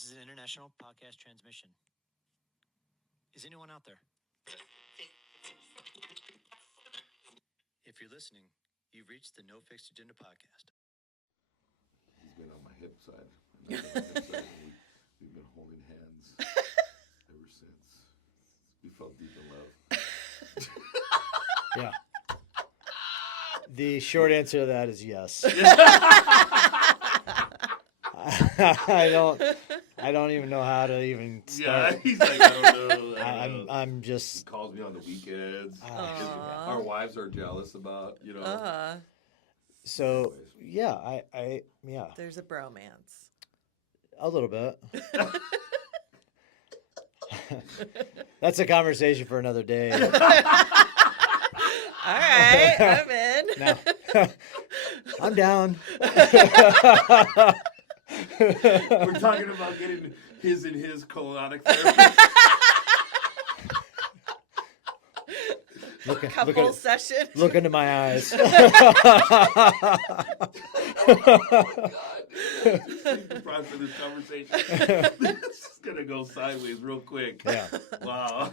This is an international podcast transmission. Is anyone out there? If you're listening, you've reached the No Fixed Agenda podcast. He's been on my hip side. And I've been on his side, and we've been holding hands ever since. We felt deep in love. Yeah. The short answer to that is yes. I don't even know how to even start. Yeah, he's like, I don't know. I'm just. He calls me on the weekends. Our wives are jealous about, So yeah, I There's a bromance. A little bit. That's a conversation for another day. All right, I'm in. No. I'm down. We're talking about getting his and his colonic therapy. Couple session. Look into my eyes. Oh God. Prime for this conversation. This is gonna go sideways real quick. Yeah. Wow.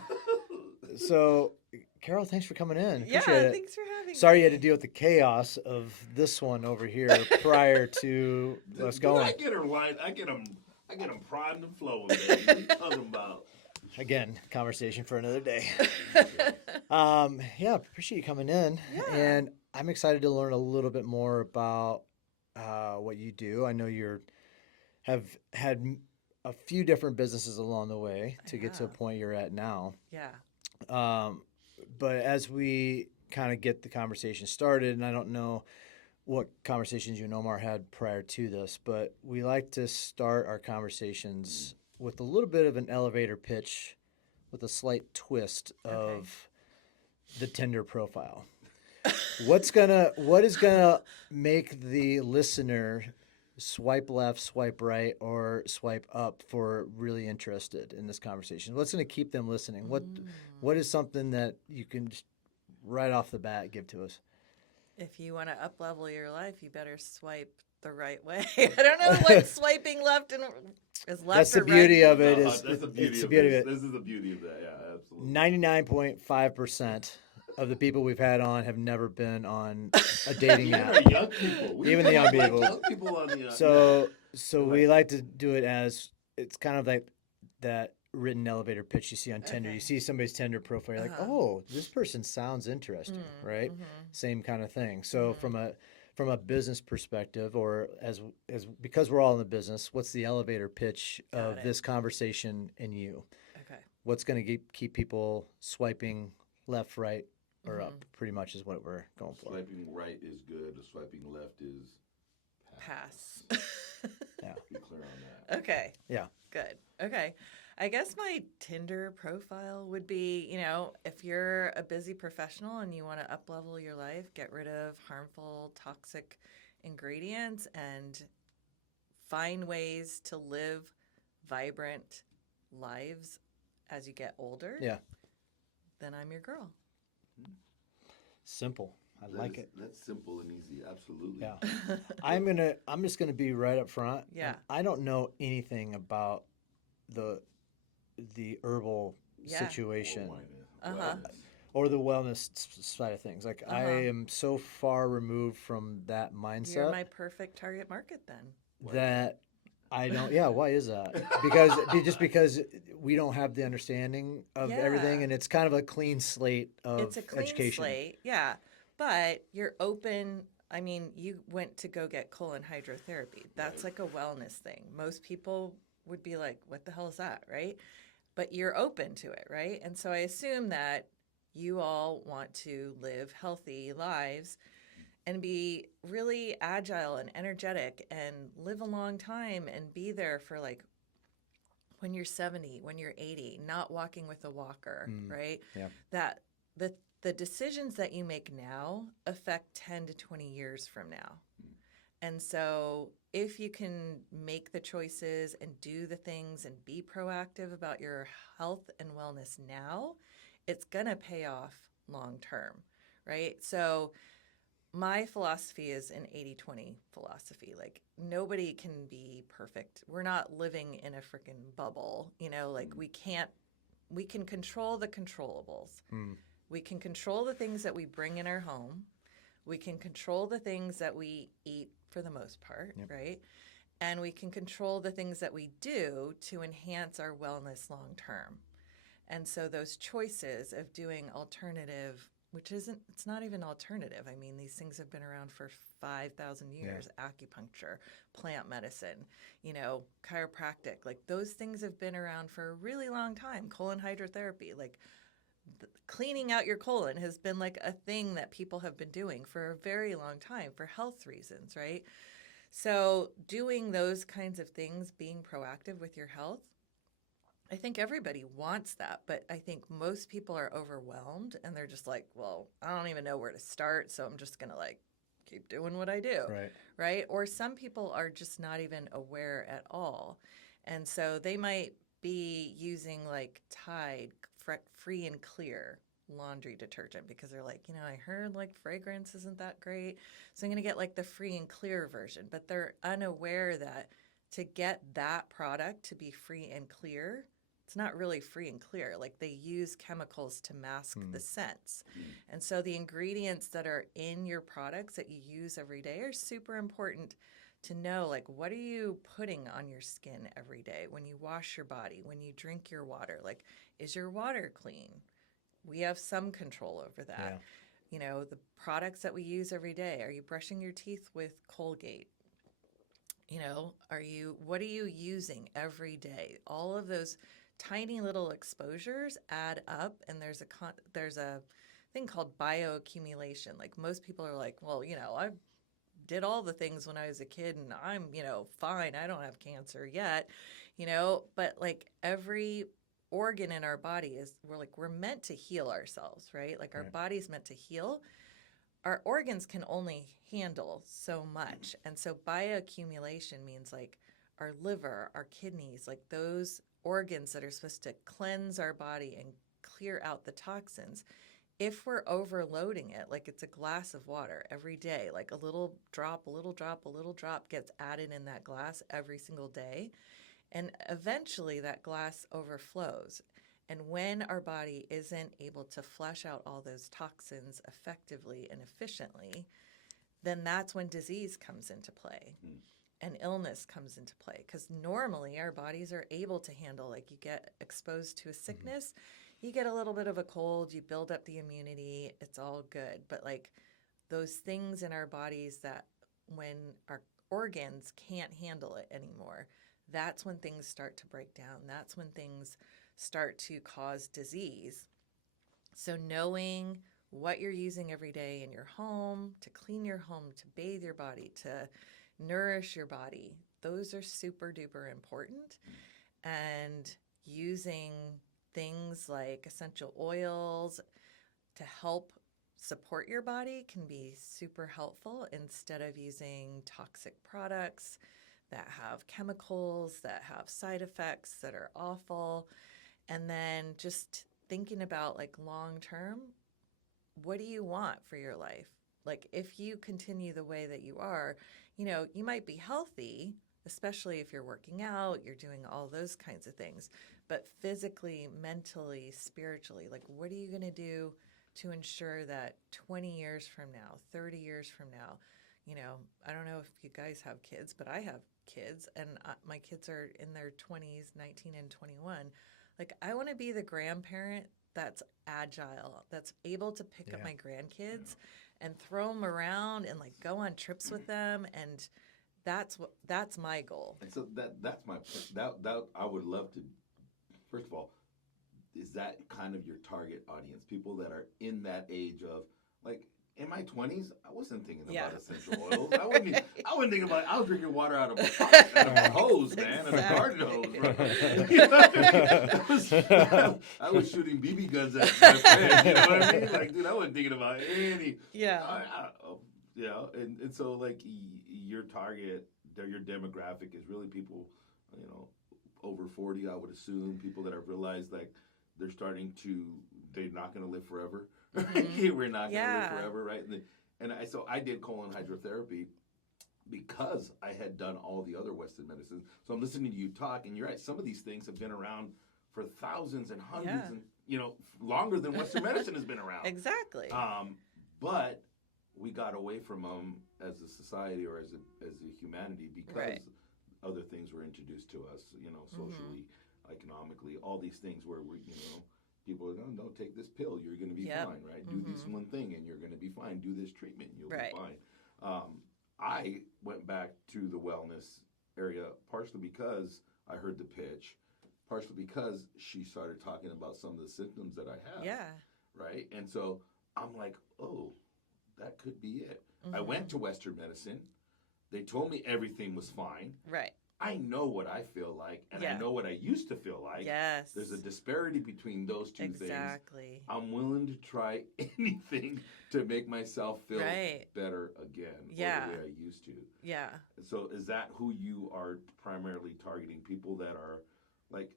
So, Carol, thanks for coming in. Yeah, Appreciate it. thanks for having me. Sorry you had to deal with the chaos of this one over here prior to us going. I get her right. I get them primed and flowing. Baby. What are you talking about? Again, conversation for another day. Yeah, appreciate you coming in. Yeah. And I'm excited to learn a little bit more about what you do. I know have had a few different businesses along the way to get to a point you're at now. Yeah. But as we kind of get the conversation started, and I don't know what conversations you and Omar had prior to this, but we like to start our conversations with a little bit of an elevator pitch with a slight twist of the Tinder profile. What is gonna make the listener swipe left, swipe right, or swipe up for really interested in this conversation? What's going to keep them listening? What is something that you can just right off the bat give to us? If you want to up-level your life, you better swipe the right way. I don't know what swiping left and is left That's or the beauty right. of it. That's the beauty of it. This is the beauty of that. Yeah, absolutely. 99.5% of the people we've had on have never been on a dating Even app. our young people. Even the young people. Young people on the So we like to do it as it's kind of like that written elevator pitch you see on Tinder. You see somebody's Tinder profile, you're like, oh, this person sounds interesting, right? Same kind of thing. So from a business perspective, or as because we're all in the business, what's the elevator pitch of this conversation and you? Okay. What's going to keep people swiping left, right, or up? Pretty much is what we're going for. Swiping right is good. Swiping left is Pass. Yeah. Be clear on that. Okay. Yeah. Good. Okay. I guess my Tinder profile would be, if you're a busy professional and you want to up-level your life, get rid of harmful, toxic ingredients and find ways to live vibrant lives as you get older. Yeah. Then I'm your girl. Simple. I like it. That's simple and easy. Absolutely. Yeah. I'm just gonna be right up front. Yeah. I don't know anything about the herbal situation or the wellness side of things. Like I am so far removed from that mindset. You're my perfect target market then. That I don't. Yeah. Why is that? Because we don't have the understanding of everything, and it's kind of a clean slate of It's a clean education. slate, yeah. But you're open. I mean, you went to go get colon hydrotherapy. That's like a wellness thing. Most people would be like, what the hell is that, right? But you're open to it, right? And so I assume that you all want to live healthy lives and be really agile and energetic and live a long time and be there for like when you're 70, when you're 80, not walking with a walker, right? Yeah. That the decisions that you make now affect 10 to 20 years from now. And so if you can make the choices and do the things and be proactive about your health and wellness now, it's going to pay off long term, right? So my philosophy is an 80-20 philosophy. Like, nobody can be perfect. We're not living in a freaking bubble, like we can control the controllables. We can control the things that we bring in our home. We can control the things that we eat for the most part, right? And we can control the things that we do to enhance our wellness long term. And so those choices of doing alternative, it's not even alternative. I mean, these things have been around for 5,000 years. Acupuncture, plant medicine, chiropractic, like those things have been around for a really long time. Colon hydrotherapy, like cleaning out your colon has been like a thing that people have been doing for a very long time for health reasons, right? So doing those kinds of things, being proactive with your health, I think everybody wants that, but I think most people are overwhelmed and they're just like, well, I don't even know where to start, so I'm just going to like keep doing what I do, right? Or some people are just not even aware at all. And so they might be using like Tide Free and Clear laundry detergent because they're like, I heard like fragrance isn't that great, so I'm going to get like the Free and Clear version. But they're unaware that to get that product to be free and clear, it's not really free and clear. Like they use chemicals to mask the scents. And so the ingredients that are in your products that you use every day are super important to know. Like, what are you putting on your skin every day when you wash your body, when you drink your water? Like, is your water clean? We have some control over that. The products that we use every day. Are you brushing your teeth with Colgate? What are you using every day? All of those tiny little exposures add up, and there's a thing called bioaccumulation. Like most people are like, well, I did all the things when I was a kid and I'm, fine. I don't have cancer yet, but like every organ in our body we're meant to heal ourselves, right? Like our body's meant to heal. Our organs can only handle so much. And so bioaccumulation means like our liver, our kidneys, like those organs that are supposed to cleanse our body and clear out the toxins. If we're overloading it, like it's a glass of water every day, like a little drop gets added in that glass every single day. And eventually that glass overflows. And when our body isn't able to flush out all those toxins effectively and efficiently, then that's when disease comes into play and illness comes into play. Because normally our bodies are able to handle, like you get exposed to a sickness, you get a little bit of a cold, you build up the immunity, it's all good. But like those things in our bodies that when our organs can't handle it anymore, that's when things start to break down. That's when things start to cause disease. So knowing what you're using every day in your home, to clean your home, to bathe your body, to nourish your body, those are super duper important. And using things like essential oils to help support your body can be super helpful instead of using toxic products that have chemicals, that have side effects that are awful. And then just thinking about like long term, what do you want for your life? Like if you continue the way that you are, you might be healthy, especially if you're working out, you're doing all those kinds of things, but physically, mentally, spiritually, like what are you going to do to ensure that 20 years from now, 30 years from now, I don't know if you guys have kids, but I have kids and my kids are in their 20s, 19 and 21. Like I want to be the grandparent that's agile, that's able to pick up my grandkids and throw them around and like go on trips with them. And that's my goal. And so that's my that I would love to. First of all, is that kind of your target audience? People that are in that age of like. In my 20s, I wasn't thinking about essential oils. I wouldn't think about it. I was drinking water out of a hose, man, and a garden hose, bro. I was shooting BB guns at my friends, you know what I mean? Like, dude, I wasn't thinking about any. Yeah. And so, like, your target, your demographic is really people, over 40, I would assume, people that have realized, like, they're not going to live forever. We're not going to live forever, right? And so I did colon hydrotherapy because I had done all the other Western medicines. So I'm listening to you talk, and you're right. Some of these things have been around for thousands and hundreds, Yeah. and longer than Western medicine has been around. Exactly. But we got away from them as a society or as a humanity because Right. other things were introduced to us. Socially, economically, all these things where we, people are going, no, take this pill, you're going to be Yep. fine, right? Do this one thing, and you're going to be fine. Do this treatment, you'll Right. be fine. I went back to the wellness area partially because I heard the pitch, partially because she started talking about some of the symptoms that I have. Yeah. Right? And so I'm like, oh, that could be it. I went to Western medicine. They told me everything was fine. Right. I know what I feel like, and Yeah. I know what I used to feel like. Yes. There's a disparity between those two things. Exactly. I'm willing to try anything to make myself feel Right. better again, Yeah. or the way I used to. Yeah. So is that who you are primarily targeting? People that are like,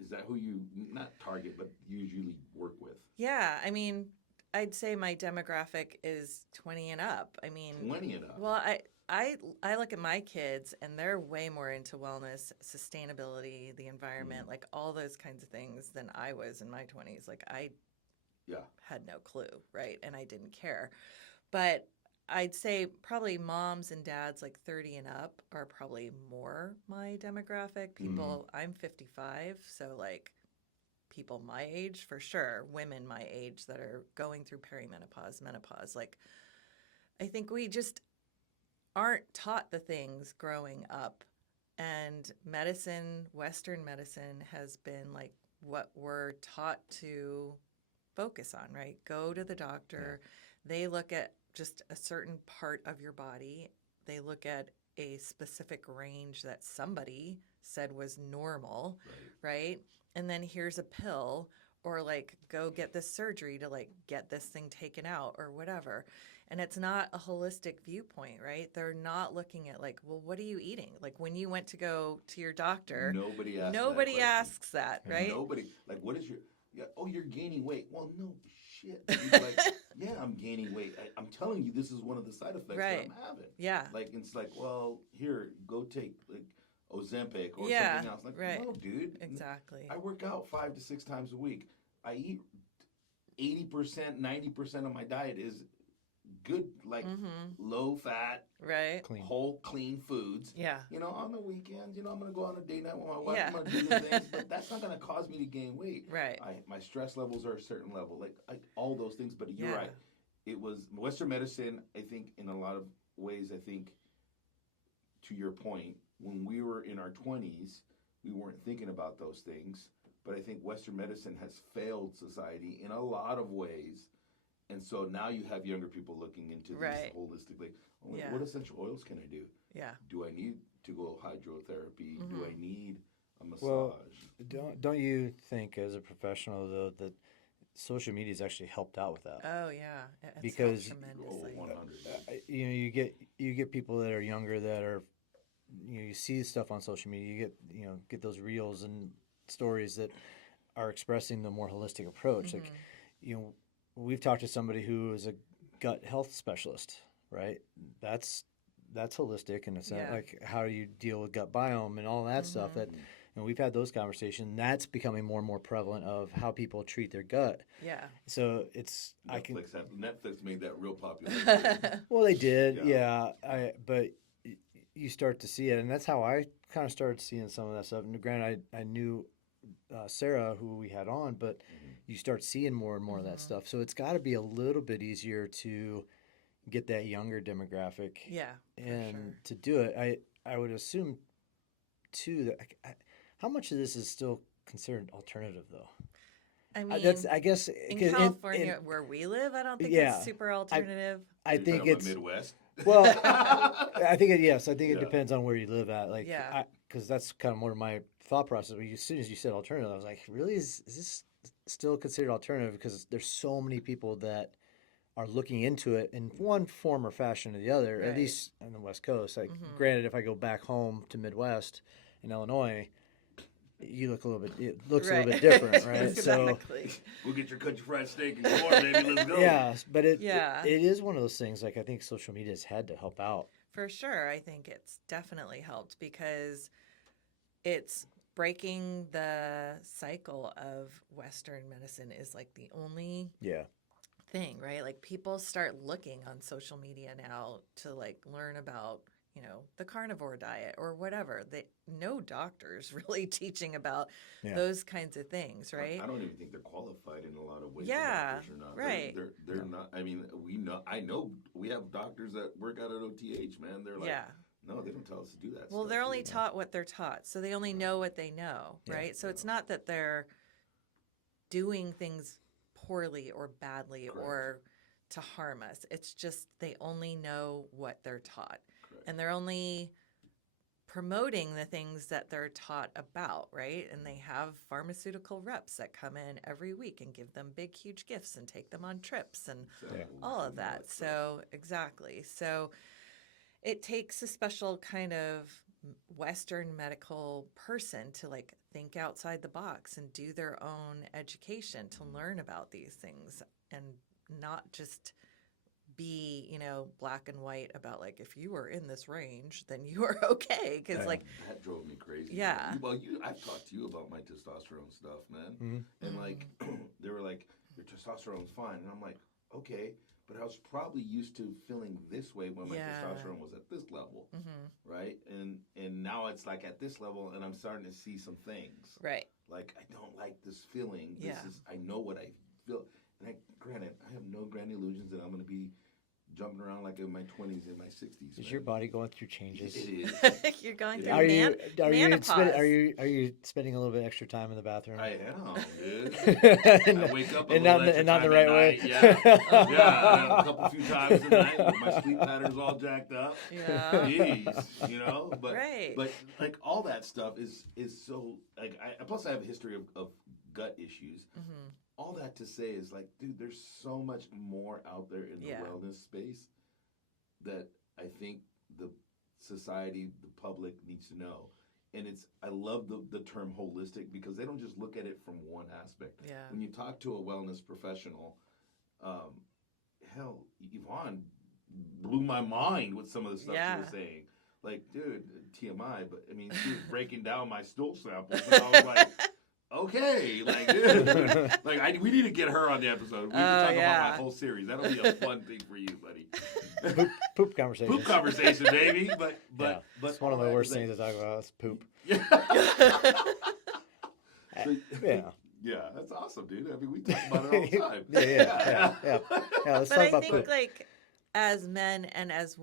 is that who you not target but usually work with? Yeah. I mean, I'd say my demographic is 20 and up. I mean, 20 and up. Well, I look at my kids and they're way more into wellness, sustainability, the environment, like all those kinds of things than I was in my 20s. Like I had no clue, right? And I didn't care. But I'd say probably moms and dads like 30 and up are probably more my demographic. People, I'm 55, so like people my age for sure, women my age that are going through perimenopause, menopause. Like I think we just aren't taught the things growing up, and medicine, Western medicine, has been like what we're taught to focus on, right? Go to the doctor. They look at just a certain part of your body. They look at a specific range that somebody said was normal, right? And then here's a pill, or like go get this surgery to like get this thing taken out or whatever. And it's not a holistic viewpoint, right? They're not looking at like, well, what are you eating? Like when you went to go to your doctor, Nobody asks that, right? Nobody, like, what is your, you're gaining weight. Well, no, shit. Like, yeah, I'm gaining weight. I'm telling you, this is one of the side effects that I'm having. Yeah. Like, it's like, well, here, go take, like, Ozempic or Yeah, something else. Like, right. no, dude. Exactly. I work out 5 to 6 times a week. I eat 80%, 90% of my diet is good, like low fat, right, Clean. whole, clean foods. Yeah. On the weekends, I'm going to go on a date night with my wife. Yeah. I'm going to do the things, but that's not going to cause me to gain weight. Right. My stress levels are a certain level, like all those things. But you're Yeah. right. It was Western medicine, I think, in a lot of ways, I think, to your point, when we were in our 20s, we weren't thinking about those things. But I think Western medicine has failed society in a lot of ways. And so now you have younger people looking into this Right. holistically. Oh, Yeah. What essential oils can I do? Yeah. Do I need to go hydrotherapy? Do I need a massage? Well, don't you think as a professional though that social media has actually helped out with that? Oh yeah. It's Because- helped Oh, tremendously. 100. You get people that are younger that are you see stuff on social media. You get those reels and stories that are expressing the more holistic approach. Like we've talked to somebody who is a gut health specialist, right? That's holistic in a sense. Yeah. Like how do you deal with gut biome and all that stuff. That we've had those conversations. That's becoming more and more prevalent of how people treat their gut. Yeah. So it's Netflix made that real popular. well, they did, Yeah. but you start to see it, and that's how I kind of started seeing some of that stuff. And granted, I knew Sarah, who we had on, but you start seeing more and more of that stuff. So it's got to be a little bit easier to get that younger demographic, Yeah. and to do it. I would assume too that how much of this is still considered alternative though. I mean, I guess in California where we live, I don't think it's super alternative. I You're think talking about it's Midwest. well. I think it Yeah. depends on where you live at. Like, Yeah. because that's kind of more of my thought process. As soon as you said alternative, I was like, really, is this still considered alternative? Because there's so many people that are looking into it in one form or fashion or the other. At Right. least on the West Coast. Like, granted, if I go back home to Midwest in Illinois, you look a little bit. It looks a Right. little bit different, right? So Exactly. We'll get your country fried steak and more, baby. Let's go. yeah, but Yeah. it is one of those things. Like I think social media has had to help out. For sure. I think it's definitely helped because it's breaking the cycle of Western medicine is like the only Yeah, thing, right? Like people start looking on social media now to like learn about, the carnivore diet or whatever. No doctors really teaching about Yeah. those kinds of things, right? I don't even think they're qualified in a lot of ways. Yeah, Doctors are not. right. They're not. I mean, I know we have doctors that work out at OTH, man. They're like, Yeah. no, they don't tell us to do that. Well, stuff, they're only you know? taught what they're taught. So they only know what they know, Yeah. right? So it's not that they're doing things poorly or badly Correct. or to harm us. It's just they only know what they're taught. Correct. And they're only promoting the things that they're taught about, right? And they have pharmaceutical reps that come in every week and give them big, huge gifts and take them on trips and Exactly. all of that. So, exactly. So, it takes a special kind of Western medical person to like think outside the box and do their own education to learn about these things and not just be, black and white about like, if you are in this range, then you are okay. Cause like, that drove me crazy. Yeah. Well, I've talked to you about my testosterone stuff, man. Mhm. And like, they were like, your testosterone's fine. And I'm like, okay. But I was probably used to feeling this way when my Yeah. testosterone was at this level, right? And now it's like at this level, and I'm starting to see some things. right. Like I don't like this feeling. Yeah. I know what I feel. And granted, I have no grand illusions that I'm going to be jumping around like in my 20s and my 60s. is your body going through changes? It is. You're going through Are you menopause. are you spending a little bit extra time in the bathroom? I am, dude. and, I wake up a and little not extra not the time right at way. night. Yeah, yeah. A couple few times a night. My sleep pattern's all jacked up. Yeah. Jeez, but Right. but like all that stuff is so like. Plus I have a history of gut issues. Mhm. All that to say is like, dude, there's so much more out there in the Yeah. wellness space that I think the society, the public needs to know. And I love the term holistic because they don't just look at it from one aspect. Yeah. When you talk to a wellness professional, hell, Yvonne blew my mind with some of the stuff Yeah. she was saying. Like, dude, TMI, but I mean, she was breaking down my stool samples, and I was like, okay, like, dude, like, we need to get her on the episode. We can talk yeah. about my whole series. That'll be a fun thing for you, buddy. Poop conversation. Poop conversation, baby. But It's one of the all that worst is things to talk about. Is poop. Yeah. Yeah. Yeah, that's awesome, dude. I mean, we talk about it all the time. Yeah. Let's But talk I about think poop. like as men and as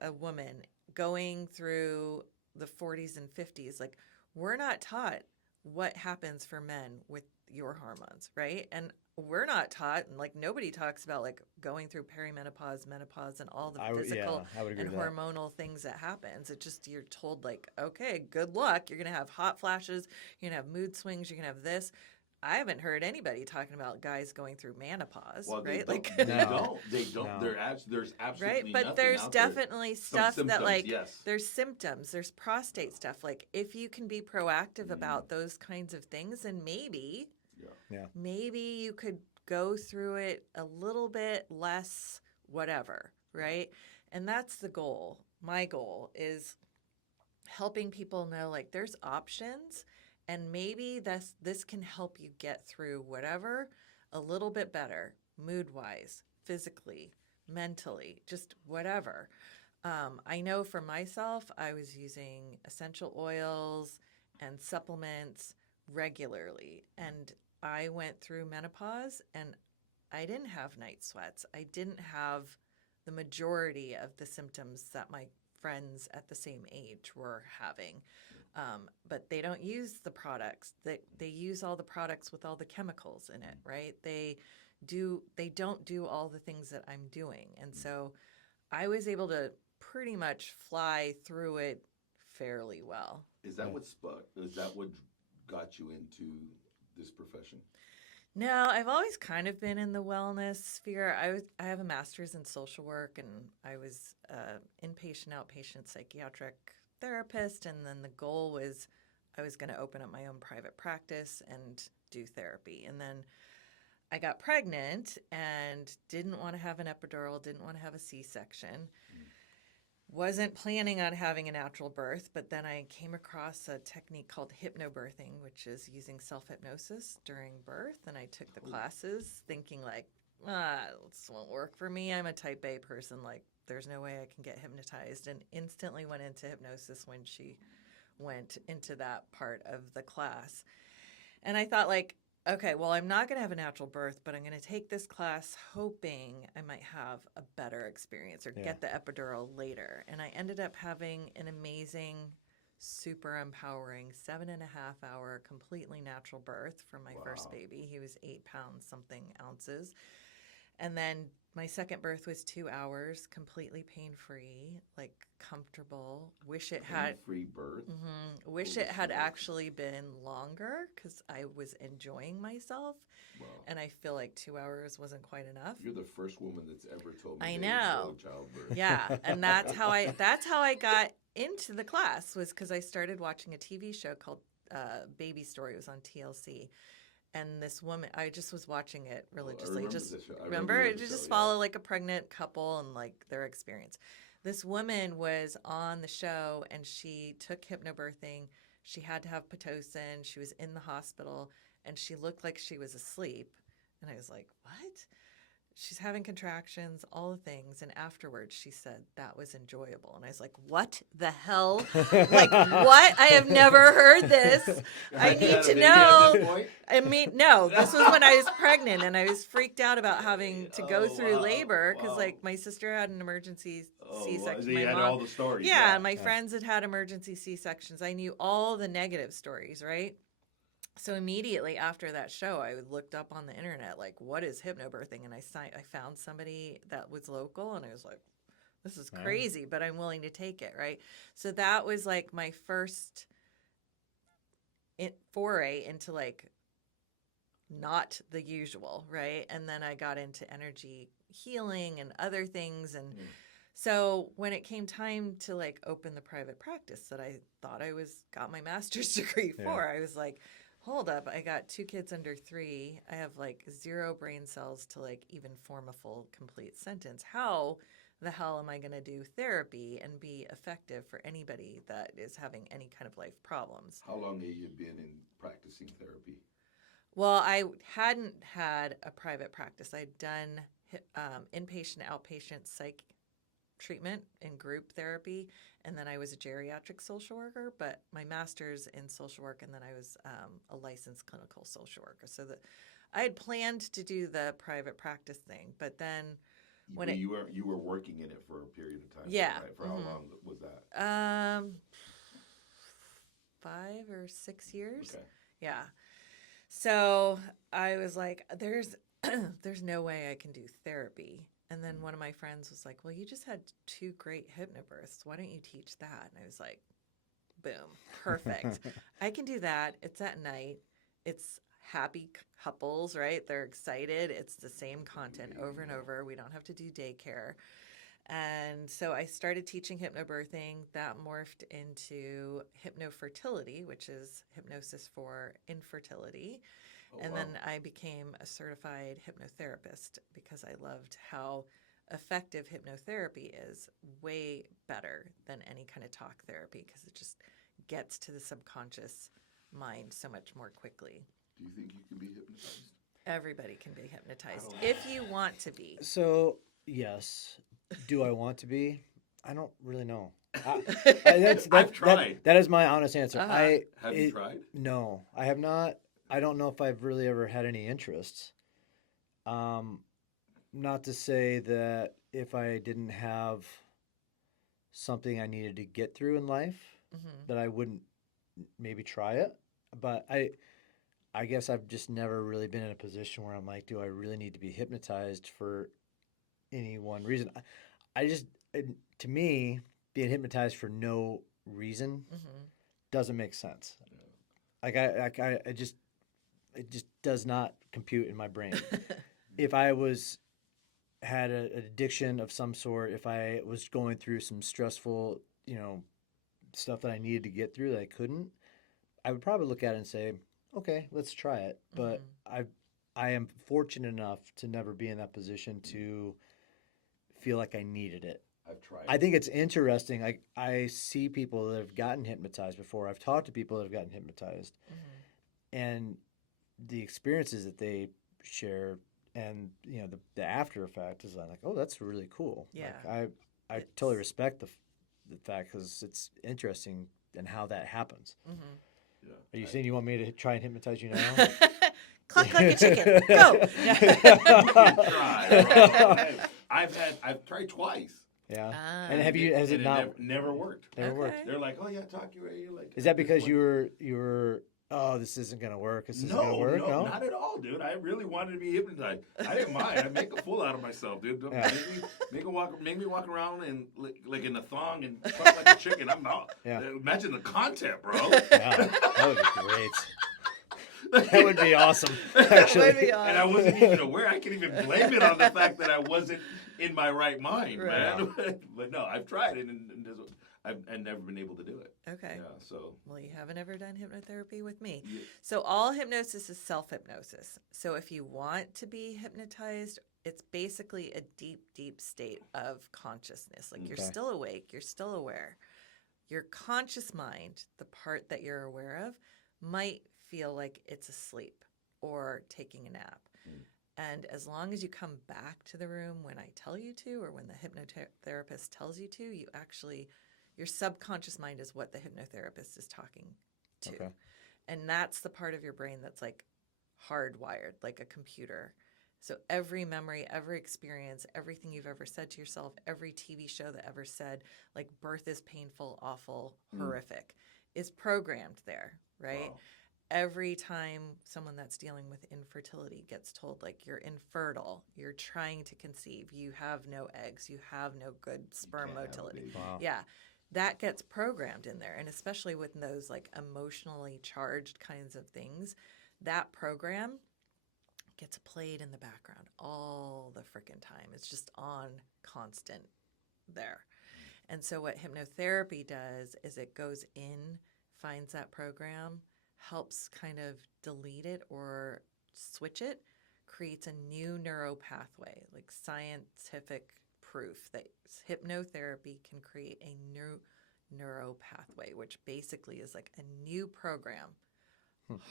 a woman going through the 40s and 50s, like we're not taught what happens for men with your hormones, right? And we're not taught, and like nobody talks about like going through perimenopause, menopause, and all the I would physical agree and with that. hormonal things that happens. It just you're told like, okay, good luck. You're gonna have hot flashes. You're gonna have mood swings. You're gonna have this. I haven't heard anybody talking about guys going through menopause, Well, right? they Like, don't. No. They don't. No. There's absolutely right? But nothing there's out there. definitely Some stuff symptoms, that like yes. there's symptoms, there's prostate stuff. Like if you can be proactive about those kinds of things, and maybe you could go through it a little bit less, whatever, right? And that's the goal. My goal is helping people know like there's options, and maybe this can help you get through whatever a little bit better, mood wise, physically, mentally, just whatever. I know for myself, I was using essential oils and supplements regularly, and I went through menopause and I didn't have night sweats. I didn't have the majority of the symptoms that my friends at the same age were having. But they don't use the products. They use all the products with all the chemicals in it, right? They don't do all the things that I'm doing. And so I was able to pretty much fly through it fairly well. Is that what got you into this profession? No, I've always kind of been in the wellness sphere. I have a master's in social work, and I was inpatient, outpatient psychiatric therapist, and then the goal was I was going to open up my own private practice and do therapy. And then I got pregnant and didn't want to have an epidural, didn't want to have a C-section. Wasn't planning on having a natural birth, but then I came across a technique called hypnobirthing, which is using self-hypnosis during birth. And I took the classes thinking like, this won't work for me. I'm a type A person. Like, there's no way I can get hypnotized. And instantly went into hypnosis when she went into that part of the class. And I thought like, okay, well, I'm not going to have a natural birth, but I'm going to take this class hoping I might have a better experience or get the epidural later. And I ended up having an amazing, super empowering 7.5-hour completely natural birth from my first baby. He was 8 pounds, something ounces. And then my second birth was 2 hours, completely pain-free, like comfortable. Wish it had free birth. Wish it had actually been longer because I was enjoying myself. Wow. And I feel like 2 hours wasn't quite enough. You're the first woman that's ever told me I they know. enjoy childbirth. Yeah, and that's how I got into the class, was because I started watching a TV show called Baby Story. It was on TLC. And this woman, I just was watching it religiously. Remember follow like a pregnant couple and like their experience. This woman was on the show and she took hypnobirthing. She had to have Pitocin. She was in the hospital and she looked like she was asleep. And I was like, what? She's having contractions, all the things. And afterwards she said that was enjoyable. And I was like, what the hell? Like, what? I have never heard this. I need to know. I mean, no, this was when I was pregnant and I was freaked out about having to go through labor because like my sister had an emergency C-section. You had all the stories. Yeah, and my friends had emergency C-sections. I knew all the negative stories, right? So immediately after that show, I looked up on the internet, like, what is hypnobirthing? And I found somebody that was local, and I was like, this is crazy, but I'm willing to take it, right? So that was like my first foray into like not the usual, right? And then I got into energy healing and other things, and so when it came time to like open the private practice that I thought I got my master's degree for, I was like, hold up, I got 2 kids under 3. I have like 0 brain cells to like even form a full complete sentence. How the hell am I going to do therapy and be effective for anybody that is having any kind of life problems? How long have you been in practicing therapy? Well, I hadn't had a private practice. I'd done inpatient, outpatient psych treatment in group therapy, and then I was a geriatric social worker, but my master's in social work, and then I was a licensed clinical social worker. So I had planned to do the private practice thing, but then when you were working in it for a period of time. Yeah. Right? For how long was that? 5 or 6 years. Okay. Yeah. So I was like, there's no way I can do therapy. And then one of my friends was like, well, you just had 2 great hypnobirths. Why don't you teach that? And I was like, boom, perfect. I can do that. It's at night. It's happy couples, right? They're excited. It's the same content over and over. We don't have to do daycare. And so I started teaching hypnobirthing. That morphed into hypnofertility, which is hypnosis for infertility. And then I became a certified hypnotherapist because I loved how effective hypnotherapy is, way better than any kind of talk therapy because it just gets to the subconscious mind so much more quickly. Do you think you can be hypnotized? Everybody can be hypnotized if you want to be. So, yes. Do I want to be? I don't really know. I've tried. That is my honest answer. Have you tried? No, I have not. I don't know if I've really ever had any interests. Not to say that if I didn't have something I needed to get through in life, that I wouldn't maybe try it. But I guess I've just never really been in a position where I'm like, do I really need to be hypnotized for any one reason? To me, being hypnotized for no reason doesn't make sense. Like it just does not compute in my brain. If I had an addiction of some sort, if I was going through some stressful, stuff that I needed to get through that I couldn't, I would probably look at it and say, okay, let's try it. But I am fortunate enough to never be in that position to feel like I needed it. I've tried. I think it's interesting. I see people that have gotten hypnotized before. I've talked to people that have gotten hypnotized, and the experiences that they share, and the after effect is like, oh, that's really cool. Yeah, like, I totally respect the fact, because it's interesting and how that happens. Yeah. Are you saying you want me to try and hypnotize you now? Cluck like a chicken. Go. You can try. Right? I've tried twice. Yeah. Ah. And has it not never worked? Never worked. They're like, oh yeah, talk you right. You're like, Is that because you were oh, this isn't gonna work? This isn't gonna work? No, not at all, dude. I really wanted to be hypnotized. I didn't mind. I make a fool out of myself, dude. Yeah. Make me walk around and like in a thong and talk like a chicken. I'm out. Yeah. Imagine the content, bro. Yeah, that would be great. That would be awesome, actually. That would be awesome. And I wasn't even aware. I can even blame it on the fact that I wasn't in my right mind, Right. man. But no, I've tried it, and I've never been able to do it. Okay. Yeah, so. Well, you haven't ever done hypnotherapy with me. Yeah. So all hypnosis is self-hypnosis. So if you want to be hypnotized, it's basically a deep, deep state of consciousness. Like you're Okay. still awake, you're still aware. Your conscious mind, the part that you're aware of, might feel like it's asleep or taking a nap. And as long as you come back to the room when I tell you to, or when the hypnotherapist tells you to, you actually, your subconscious mind is what the hypnotherapist is talking to. Okay. And that's the part of your brain that's like hardwired, like a computer. So every memory, every experience, everything you've ever said to yourself, every TV show that ever said, like, birth is painful, awful, horrific, is programmed there, right? Wow. Every time someone that's dealing with infertility gets told, like, you're infertile, you're trying to conceive, you have no eggs, you have no good sperm Can't have a motility. baby. Wow. Yeah, that gets programmed in there. And especially with those like emotionally charged kinds of things, that program gets played in the background all the frickin' time. It's just on constant there. And so what hypnotherapy does is it goes in, finds that program, helps kind of delete it or switch it, creates a new neural pathway, like scientific proof that hypnotherapy can create a new neuro pathway, which basically is like a new program,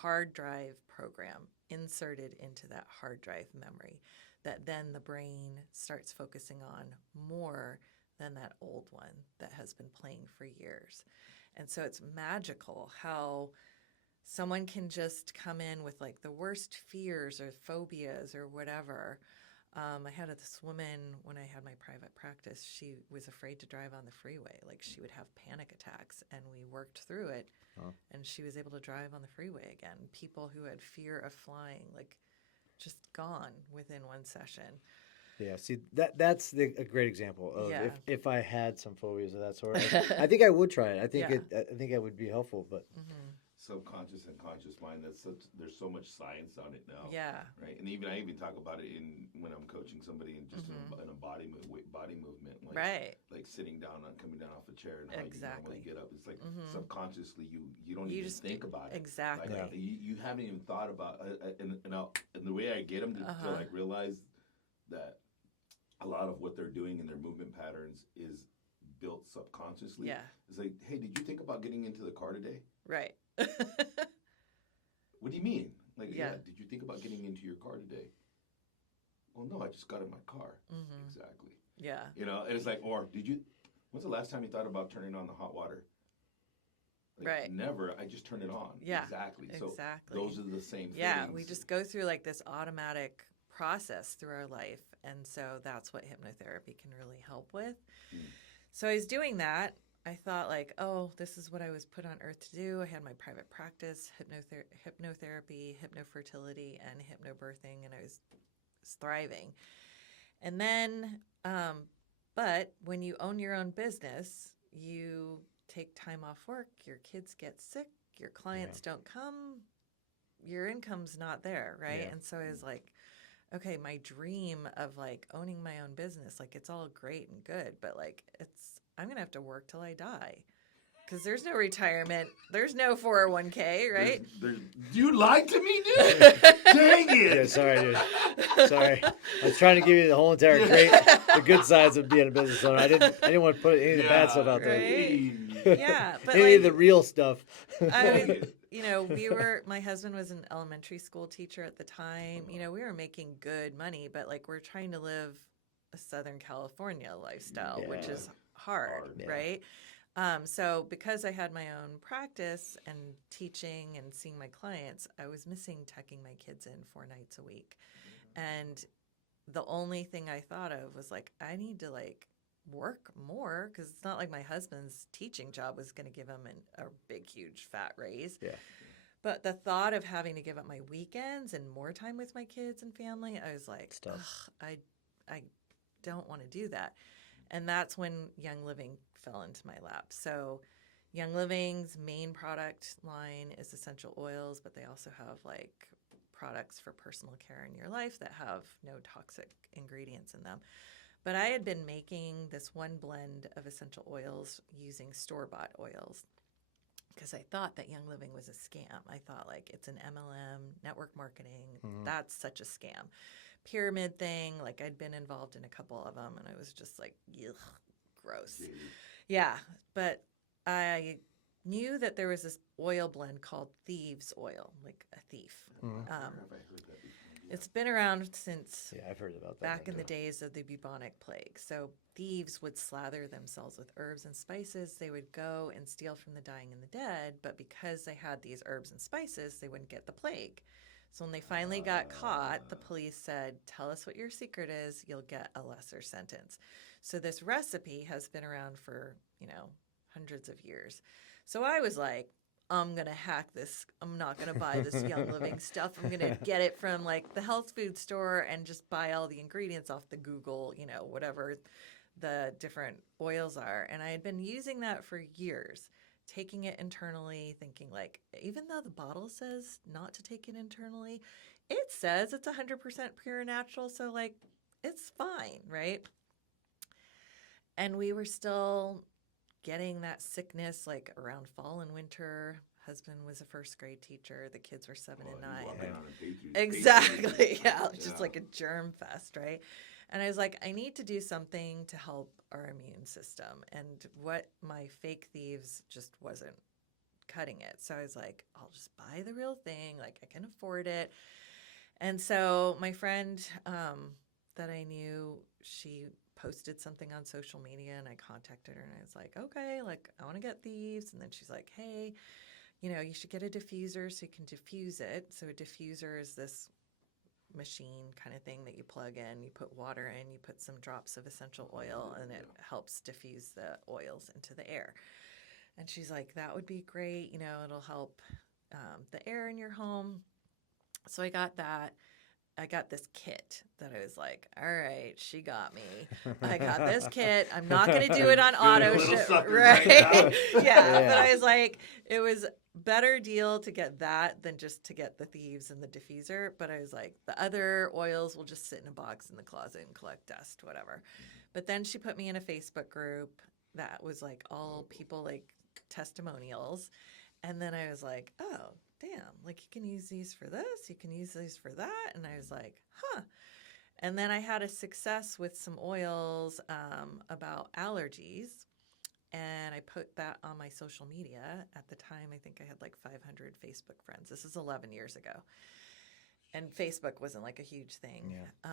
hard drive program inserted into that hard drive memory that then the brain starts focusing on more than that old one that has been playing for years. And so it's magical how someone can just come in with like the worst fears or phobias or whatever. I had this woman when I had my private practice, she was afraid to drive on the freeway. Like she would have panic attacks and we worked through it and she was able to drive on the freeway again. People who had fear of flying, like just gone within one session. Yeah, see that's a great example of Yeah. if I had some phobias of that sort. I think I would try it. I think Yeah. I think it would be helpful, but Subconscious and conscious mind. There's so much science on it now. Yeah. Right. And I even talk about it when I'm coaching somebody in just in a body movement, like Right. like sitting down and coming down off a chair and how Exactly. you normally get up. It's like subconsciously you don't You even just think about it. Exactly. Like, you haven't even thought about and the way I get them to like realize that a lot of what they're doing in their movement patterns is built subconsciously. Yeah. It's like, hey, did you think about getting into the car today? Right. What do you mean? Like, Yeah. did you think about getting into your car today? Well, no, I just got in my car. Exactly. Yeah. You know, and it's like, or when's the last time you thought about turning on the hot water? Like, Right. Never. I just turned it on. Yeah, Exactly. So exactly. those are the same Yeah, things. we just go through like this automatic process through our life. And so that's what hypnotherapy can really help with. So I was doing that. I thought like, oh, this is what I was put on earth to do. I had my private practice, hypnotherapy, hypnofertility, and hypnobirthing, and I was thriving. And then, but when you own your own business, you take time off work, your kids get sick, your clients don't come, your income's not there, right? Yeah. And so I was like, okay, my dream of like owning my own business, like it's all great and good, but like I'm going to have to work till I die because there's no retirement. There's no 401k, right? You lied to me, dude. Dang it. Yeah, sorry, dude. Sorry. I was trying to give you the whole entire the good sides of being a business owner. I didn't want to put any of the bad stuff out there. Right? Yeah, but Any of the real stuff. I mean, my husband was an elementary school teacher at the time. We were making good money, but like we're trying to live a Southern California lifestyle, which is hard, right? So because I had my own practice and teaching and seeing my clients, I was missing tucking my kids in 4 nights a week. And the only thing I thought of was like, I need to like work more, because it's not like my husband's teaching job was going to give him a big, huge fat raise. Yeah. But the thought of having to give up my weekends and more time with my kids and family, I was like, I don't want to do that. And that's when Young Living fell into my lap. So Young Living's main product line is essential oils, but they also have like products for personal care in your life that have no toxic ingredients in them. But I had been making this one blend of essential oils using store-bought oils because I thought that Young Living was a scam. I thought like it's an MLM, network marketing. That's such a scam. Pyramid thing, like I'd been involved in a couple of them and I was just like, ugh, gross. Yeah, but I knew that there was this oil blend called Thieves Oil, like a thief. It's been around since I've heard about that back in the days of the bubonic plague. So thieves would slather themselves with herbs and spices. They would go and steal from the dying and the dead, but because they had these herbs and spices, they wouldn't get the plague. So when they finally got caught, the police said, tell us what your secret is, you'll get a lesser sentence. So this recipe has been around for, hundreds of years. So I was like, I'm going to hack this. I'm not going to buy this Young Living stuff. I'm going to get it from like the health food store and just buy all the ingredients off the Google, whatever the different oils are. And I had been using that for years, taking it internally, thinking like, even though the bottle says not to take it internally, it says it's 100% pure natural. So like, it's fine, right? And we were still getting that sickness like around fall and winter. Husband was a first grade teacher. The kids were 7 and 9. Exactly. Yeah. It was just like a germ fest, right? And I was like, I need to do something to help our immune system. And what my fake thieves just wasn't cutting it. So I was like, I'll just buy the real thing. Like I can afford it. And so my friend that I knew, she posted something on social media and I contacted her and I was like, okay, like I want to get thieves. And then she's like, hey, you should get a diffuser so you can diffuse it. So a diffuser is this machine kind of thing that you plug in, you put water in, you put some drops of essential oil and it helps diffuse the oils into the air. And she's like, that would be great. It'll help the air in your home. So I got that. I got this kit that I was like, all right, she got me. I got this kit. I'm not going to do it on auto ship, right? Yeah. But I was like, it was better deal to get that than just to get the thieves and the diffuser. But I was like, the other oils will just sit in a box in the closet and collect dust, whatever. But then she put me in a Facebook group that was like all people like testimonials. And then I was like, oh, damn, like you can use these for this, you can use these for that. And I was like, huh. And then I had a success with some oils about allergies. And I put that on my social media. At the time, I think I had like 500 Facebook friends. This is 11 years ago. And Facebook wasn't like a huge thing. Yeah.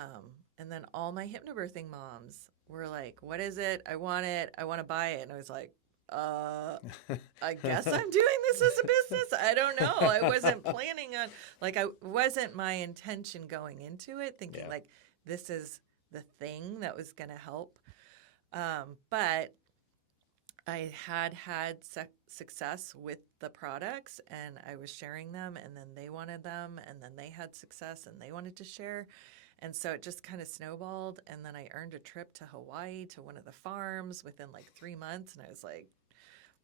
And then all my hypnobirthing moms were like, what is it? I want it. I want to buy it. And I was like, I guess I'm doing this as a business. I don't know. I wasn't planning on, wasn't my intention going into it, thinking like this is the thing that was going to help. But I had success with the products and I was sharing them and then they wanted them and then they had success and they wanted to share. And so it just kind of snowballed. And then I earned a trip to Hawaii to one of the farms within like 3 months. And I was like,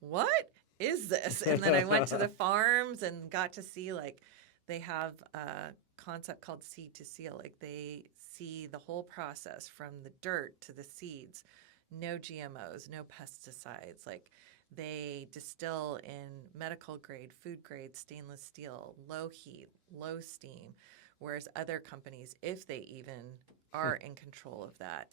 what is this? And then I went to the farms and got to see like they have a concept called seed to seal. Like they see the whole process from the dirt to the seeds, no GMOs, no pesticides. Like They distill in medical grade, food grade stainless steel, low heat, low steam, whereas other companies, if they even are in control of that,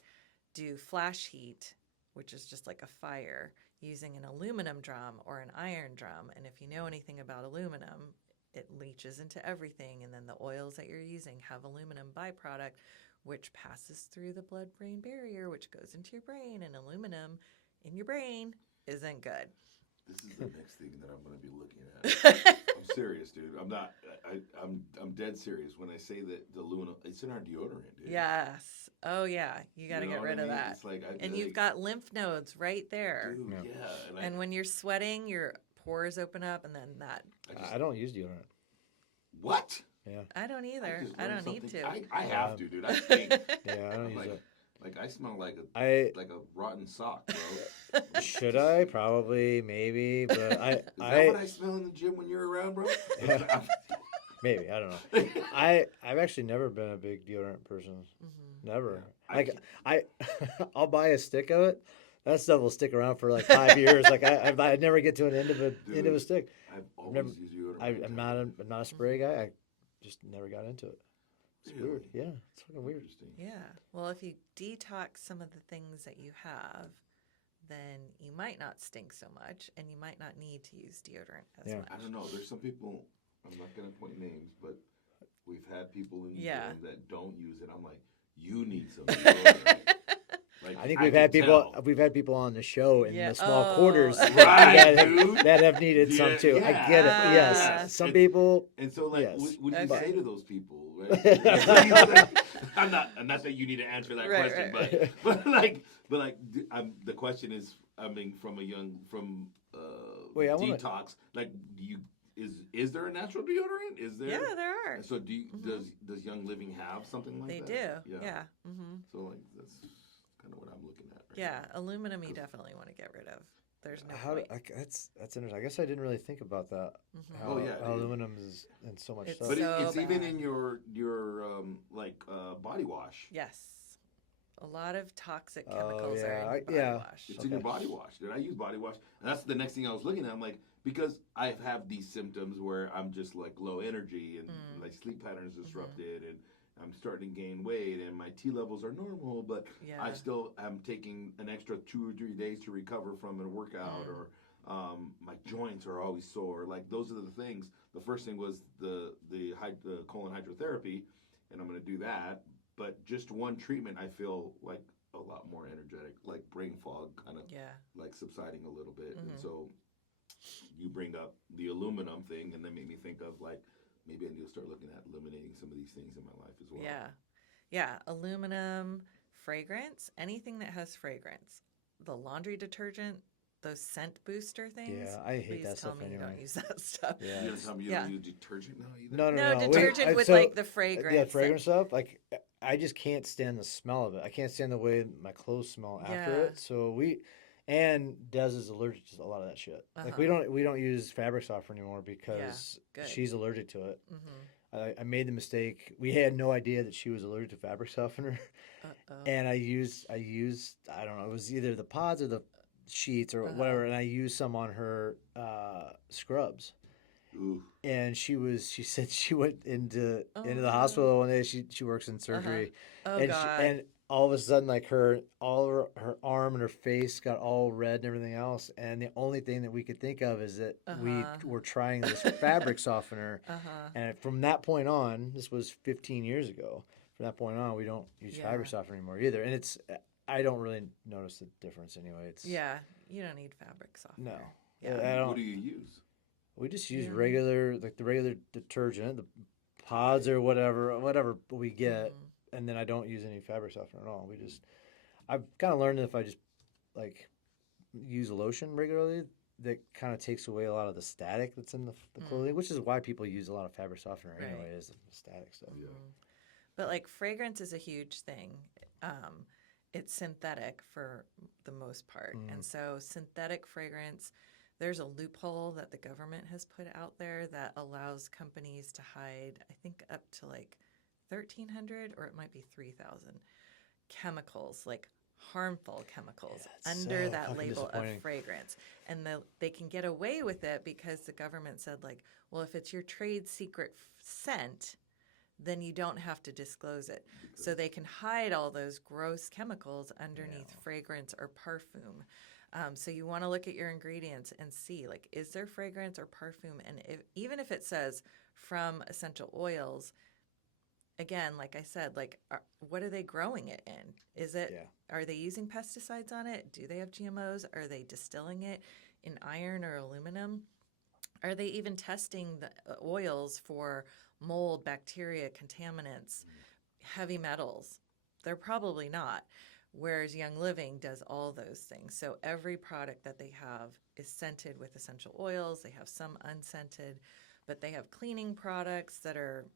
do flash heat, which is just like a fire, using an aluminum drum or an iron drum. And if you know anything about aluminum, it leaches into everything. And then the oils that you're using have aluminum byproduct, which passes through the blood-brain barrier, which goes into your brain. And aluminum in your brain isn't good. This is the next thing that I'm going to be looking at. I'm serious, dude. I'm not. I'm dead serious when I say that the aluminum. It's in our deodorant, dude. Yes. Oh, yeah. You got to get rid of that. It's like and you've got lymph nodes right there. Dude, Yeah. yeah. And when you're sweating, your pores open up, and then that. I don't use deodorant. What? Yeah. I don't either. I don't need to. I have to, dude. I stink. Yeah, I don't use it. Like I smell like a rotten sock, bro. Should I? Probably, maybe, but Is that what I smell in the gym when you're around, bro? Maybe, I don't know. I've actually never been a big deodorant person. Mm-hmm. Never. Yeah, I'll buy a stick of it. That stuff will stick around for like 5 years. Like I never get to an end of a stick. I've always used deodorant. I'm not a spray guy. I just never got into it. It's Really? weird. Yeah, it's fucking weird. Interesting. Yeah. Well, if you detox some of the things that you have, then you might not stink so much, and you might not need to use deodorant as Yeah. much. I don't know. There's some people. I'm not gonna point names, but we've had people in the Yeah. gym that don't use it. I'm like, you need some deodorant. Like, I think can tell. we've had people on the show in Yeah. the small Oh. quarters Right, dude. that have needed some too. I Yeah. get it. Yeah. Yes, some people. And so, like, Yes. what do you Okay. say to those people? Right? I'm not saying you need to answer that Right, question, right. but the question is, I mean, from Wait, I wanna- detox. Like, do you is there a natural deodorant? Is there? Yeah, there are. So do you, Mhm. does Young Living have something like They that? do. Yeah. Mm-hmm. So like that's kind of what I'm looking at. Right Yeah. now. Aluminum, you definitely want to get rid of. There's no How, point. that's interesting. I guess I didn't really think about that. Mhm. How, Oh, yeah, how dude. aluminum is in so much It's stuff. But so it's even bad. in your body wash. Yes. A lot of toxic Oh, chemicals are yeah. in your body Yeah. wash. It's in your Okay. body wash. Did I use body wash? And that's the next thing I was looking at. I'm like, because I have these symptoms where I'm just like low energy and like sleep patterns disrupted and I'm starting to gain weight and my T levels are normal, but Yeah. I still am taking an extra 2 or 3 days to recover from a workout or my joints are always sore. Like those are the things. The first thing was the colon hydrotherapy, and I'm going to do that. But just one treatment, I feel like a lot more energetic, like brain fog kind of Yeah. like subsiding a little bit. And Mhm. so you bring up the aluminum thing, and then made me think of like maybe I need to start looking at eliminating some of these things in my life as well. Yeah. Yeah. Aluminum, fragrance, anything that has fragrance. The laundry detergent, those scent booster things. Yeah, I hate please that tell stuff me you don't anyway. use that stuff. Yeah. You gonna tell me you Yeah. don't use detergent now either? No, No, Wait, detergent with so- like the fragrance. Yeah, fragrance stuff. Like I just can't stand the smell of it. I can't stand the way my clothes smell after Yeah. it. So Des is allergic to a lot of that shit. Like Uh-huh. we don't use fabric softener anymore because good. she's allergic to it. Mm-hmm. I made the mistake. We had no idea that she was allergic to fabric softener, Uh-oh. and I used I don't know, it was either the pods or the sheets or Uh-huh. whatever, and I used some on her scrubs. Ooh. And she said she went into Oh, the no. hospital one day. She works in surgery, Oh, and God. and all of a sudden, like her arm and her face got all red and everything else. And the only thing that we could think of is that we Uh-huh. were trying this fabric softener. Uh-huh. And from that point on, this was 15 years ago. From that point on, we don't use Yeah. fabric softener anymore either. And I don't really notice the difference anyway. It's Yeah. You don't need fabric softener. no. Yeah. I don't. What do you use? We just use Yeah. regular detergent, the pods or whatever we get, Mhm. and then I don't use any fabric softener at all. I've kind of learned that if I just like use lotion regularly, that kind of takes away a lot of the static that's in the clothing, which is why people use a lot of fabric softener Right. anyway, is the static stuff. Yeah. But like fragrance is a huge thing. It's synthetic for the most part. And so synthetic fragrance, there's a loophole that the government has put out there that allows companies to hide, I think up to like 1,300 or it might be 3,000 chemicals, like harmful chemicals Yeah, it's under so that fucking label of disappointing. fragrance. And they can get away with it because the government said, like, well, if it's your trade secret scent, then you don't have to disclose it. So they can hide all those gross chemicals underneath fragrance or perfume. So you want to look at your ingredients and see, like, is there fragrance or perfume? And even if it says from essential oils, again, like I said, like, what are they growing it in? Are they using pesticides on it? Do they have GMOs? Are they distilling it in iron or aluminum? Are they even testing the oils for mold, bacteria, contaminants, heavy metals? They're probably not. Whereas Young Living does all those things. So every product that they have is scented with essential oils. They have some unscented, but they have cleaning products that are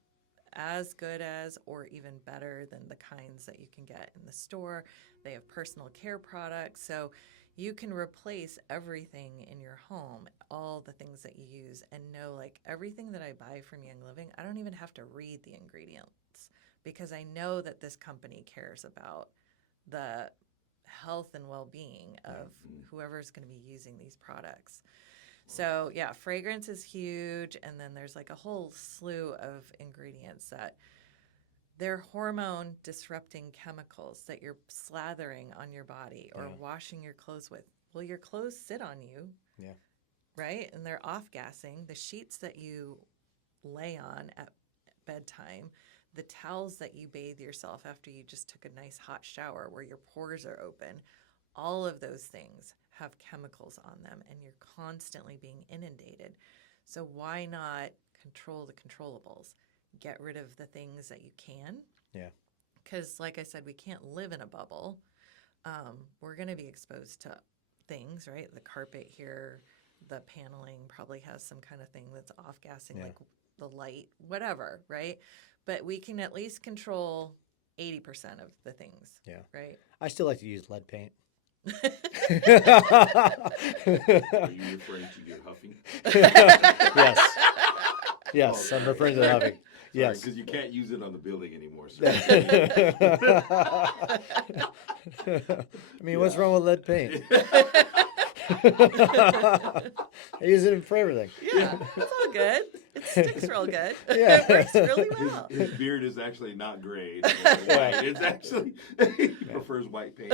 as good as or even better than the kinds that you can get in the store. They have personal care products. So you can replace everything in your home, all the things that you use, and know, like, everything that I buy from Young Living, I don't even have to read the ingredients because I know that this company cares about the health and well-being of whoever's going to be using these products. So yeah, fragrance is huge. And then there's like a whole slew of ingredients that they're hormone disrupting chemicals that you're slathering on your body or washing your clothes with. Well, your clothes sit on you. Yeah. Right? And they're off-gassing. The sheets that you lay on at bedtime, the towels that you bathe yourself after you just took a nice hot shower where your pores are open, all of those things have chemicals on them and you're constantly being inundated. So why not control the controllables? Get rid of the things that you can. Yeah. Because like I said, we can't live in a bubble. We're going to be exposed to things, right? The carpet here, the paneling probably has some kind of thing that's off-gassing, like the light, whatever, right? But we can at least control 80% of the things, right? I still like to use lead paint. Are you referring to your huffing? Yes. Yes, I'm referring to the huffing. Yes. Because you can't use it on the building anymore. So. I mean, what's wrong with lead paint? I use it for everything. Yeah, it's all good. It sticks real good. Yeah. It works really well. His beard is actually not gray. It's white. It's actually, he prefers white paint.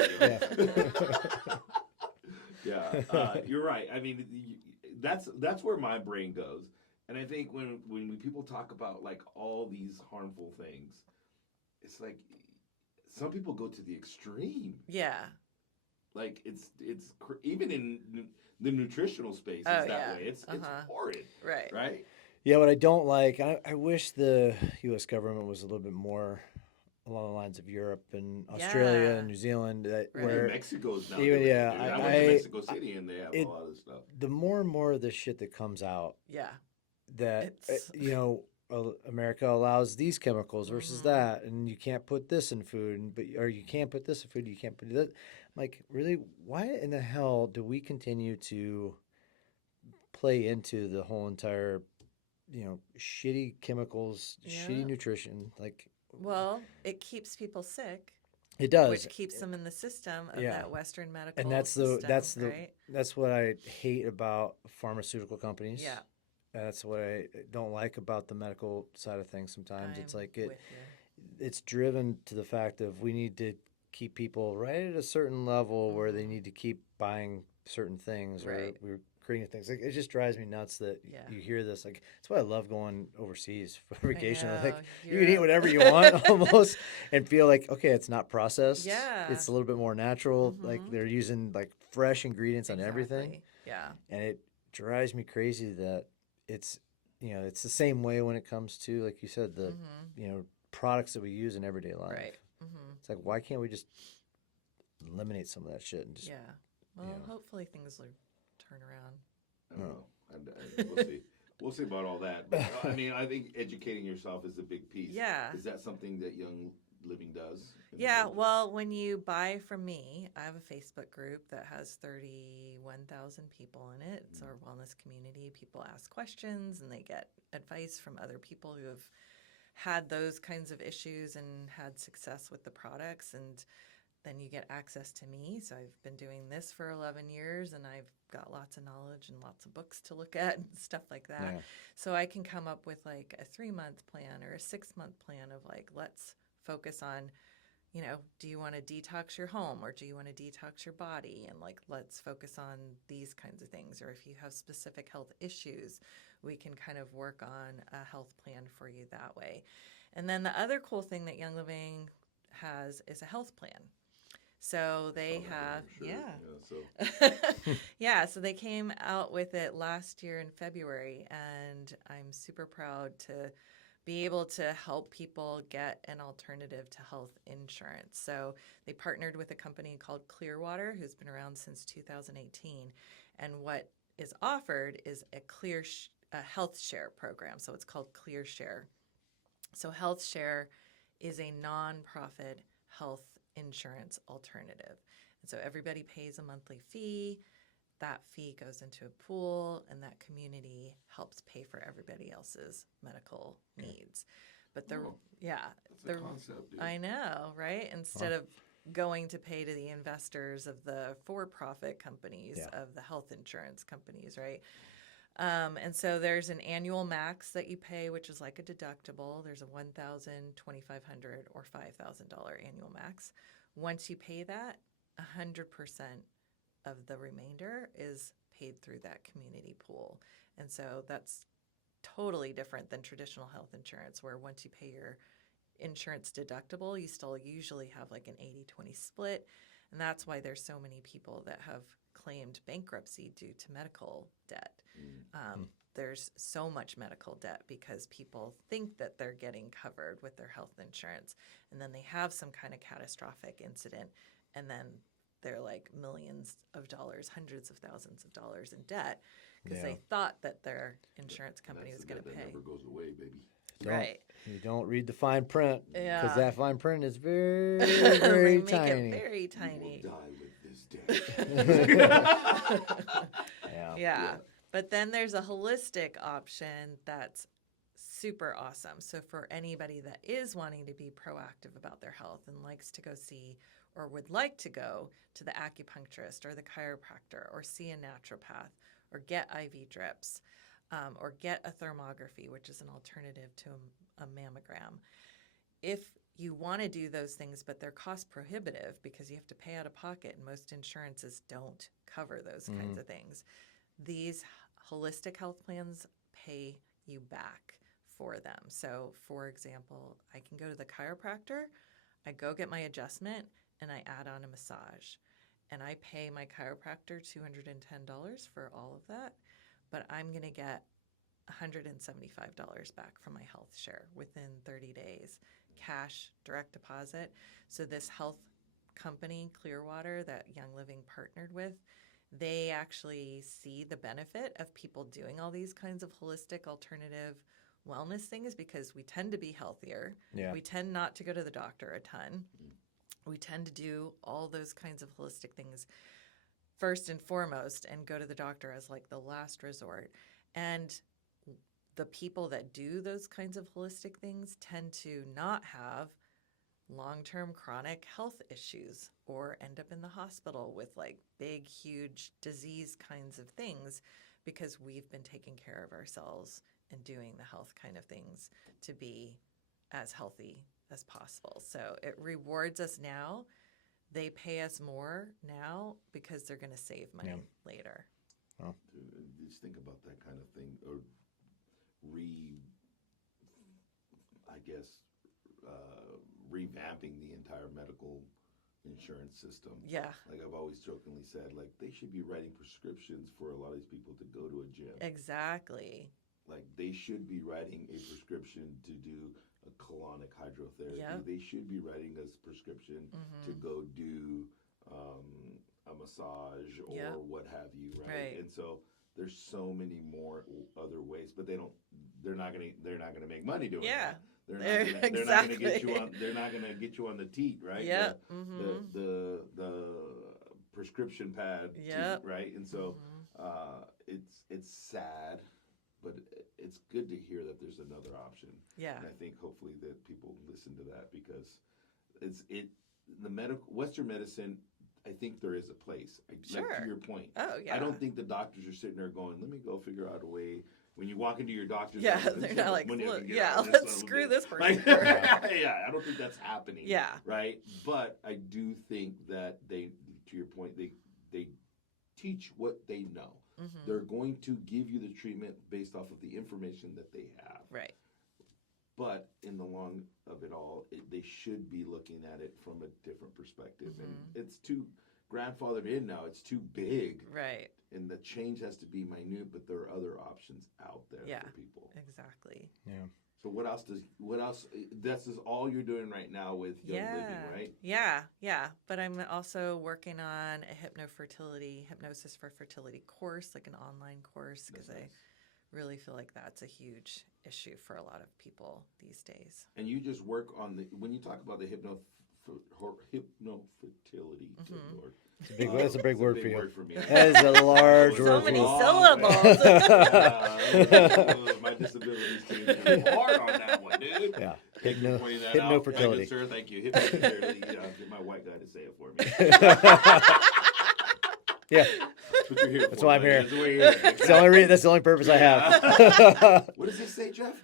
Yeah, you're right. I mean, that's where my brain goes. And I think when people talk about like all these harmful things, it's like some people go to the extreme. Yeah. Like it's even in the nutritional space, it's that way. It's horrid. Right. Yeah, what I don't like, I wish the U.S. government was a little bit more along the lines of Europe and Australia and New Zealand. Where Mexico's now. Even I went to Mexico City and they have a lot of stuff. The more and more of the shit that comes out. Yeah. That America allows these chemicals versus that, and you can't put this in food, or you can't put this in food, you can't put that. I'm like, really, why in the hell do we continue to play into the whole entire, shitty chemicals, shitty nutrition? Like, well, it keeps people sick. It does, which keeps them in the system of that Western medical. And that's system, that's what I hate about pharmaceutical companies. Yeah. That's what I don't like about the medical side of things. Sometimes it's like it's driven to the fact of we need to keep people right at a certain level where they need to keep buying certain things, or we're creating things. Like, it just drives me nuts that you hear this. Like, that's why I love going overseas for vacation. Like, you can eat whatever you want almost and feel like, okay, it's not processed. Yeah. It's a little bit more natural. Like, they're using like fresh ingredients on everything. Yeah. And it drives me crazy that it's it's the same way when it comes to, like you said, the products that we use in everyday life. Right. It's like, why can't we just eliminate some of that shit and just well, hopefully things will turn around. I don't know. We'll see. We'll see about all that. But, I mean, I think educating yourself is a big piece. Yeah. Is that something that Young Living does? Yeah, well, when you buy from me, I have a Facebook group that has 31,000 people in it. It's our wellness community. People ask questions and they get advice from other people who have had those kinds of issues and had success with the products. And then you get access to me. So I've been doing this for 11 years and I've got lots of knowledge and lots of books to look at and stuff like that. Yeah. So I can come up with like a 3-month plan or a 6-month plan of like, let's focus on, you know, do you want to detox your home or do you want to detox your body? And like, let's focus on these kinds of things. Or if you have specific health issues, we can kind of work on a health plan for you that way. And then the other cool thing that Young Living has is a health plan. So they have, so they came out with it last year in February, and I'm super proud to be able to help people get an alternative to health insurance. So they partnered with a company called Clearwater, who's been around since 2018, and what is offered is a health share program. So it's called ClearShare. So Health Share is a nonprofit health insurance alternative. And so everybody pays a monthly fee. That fee goes into a pool, and that community helps pay for everybody else's medical needs. But that's a concept, dude. I know, right? Instead of going to pay to the investors of the for-profit companies, of the health insurance companies, right? And so there's an annual max that you pay, which is like a deductible. There's a $1,000, $2,500, or $5,000 annual max. Once you pay that, 100% of the remainder is paid through that community pool. And so that's totally different than traditional health insurance, where once you pay your insurance deductible, you still usually have like an 80-20 split. And that's why there's so many people that have claimed bankruptcy due to medical debt. There's so much medical debt because people think that they're getting covered with their health insurance, and then they have some kind of catastrophic incident, and then they're like millions of dollars, hundreds of thousands of dollars in debt because they thought that their insurance company was going to pay. That never goes away, baby. Right. You don't read the fine print because Yeah. that fine print is very, They very make tiny. it very tiny. You will die with this day. Yeah. But then there's a holistic option that's super awesome. So for anybody that is wanting to be proactive about their health and likes to go see or would like to go to the acupuncturist or the chiropractor or see a naturopath or get IV drips or get a thermography, which is an alternative to a mammogram. If you want to do those things, but they're cost prohibitive because you have to pay out of pocket and most insurances don't cover those kinds of things, these holistic health plans pay you back for them. So, for example, I can go to the chiropractor, I go get my adjustment, and I add on a massage. And I pay my chiropractor $210 for all of that, but I'm going to get $175 back from my health share within 30 days, cash, direct deposit. So this health company, Clearwater, that Young Living partnered with, they actually see the benefit of people doing all these kinds of holistic alternative wellness things because we tend to be healthier. Yeah. We tend not to go to the doctor a ton. We tend to do all those kinds of holistic things first and foremost and go to the doctor as like the last resort. And the people that do those kinds of holistic things tend to not have long-term chronic health issues or end up in the hospital with like big, huge disease kinds of things because we've been taking care of ourselves and doing the health kind of things to be as healthy as possible. So it rewards us now. They pay us more now because they're going to save money later. Oh. Just think about that kind of thing, or revamping the entire medical insurance system. Yeah. Like I've always jokingly said, like they should be writing prescriptions for a lot of these people to go to a gym. Exactly. Like they should be writing a prescription to do a colonic hydrotherapy. Yep. They should be writing a prescription to go do a massage or what have you, right? And so there's so many more other ways, but they're not gonna make money doing that. They're not gonna get you on. They're not gonna get you on the teat, right? Yeah. The prescription pad, teat, right? And so it's sad, but it's good to hear that there's another option. Yeah. And I think hopefully that people listen to that because the medical Western medicine, I think there is a place. Like Sure. to your point. Oh, yeah. I don't think the doctors are sitting there going, let me go figure out a way. When you walk into your doctor's Yeah, office, they're not like, money I can look, get yeah, out of this let's son of a screw bitch. this person. Like, yeah, I don't think that's happening. Yeah. Right? But I do think that they, to your point, they teach what they know. Mm-hmm. They're going to give you the treatment based off of the information that they have. Right. But in the long of it all, they should be looking at it from a different perspective. And it's too grandfathered in now. It's too big. Right. And the change has to be minute, but there are other options out there for people. Exactly. Yeah. So what else? This is all you're doing right now with Young Living, right? Yeah. But I'm also working on a hypnosis for fertility course, like an online course, because I really feel like that's a huge issue for a lot of people these days. And you just work on when you talk about the hypnofertility, good Lord. That's a big word for you. Word for me. That is a large So word many for you. syllables. My disabilities team is hard on that one, dude. Yeah. Thank you for pointing that out. Hypnofertility. Thank you, sir. Thank you. Hypnofertility. Get my white guy to say it for me. Yeah. That's what you're here That's for, why I'm buddy. here. That's what you're here. That's the only that's the only purpose I have. What does this say, Jeff?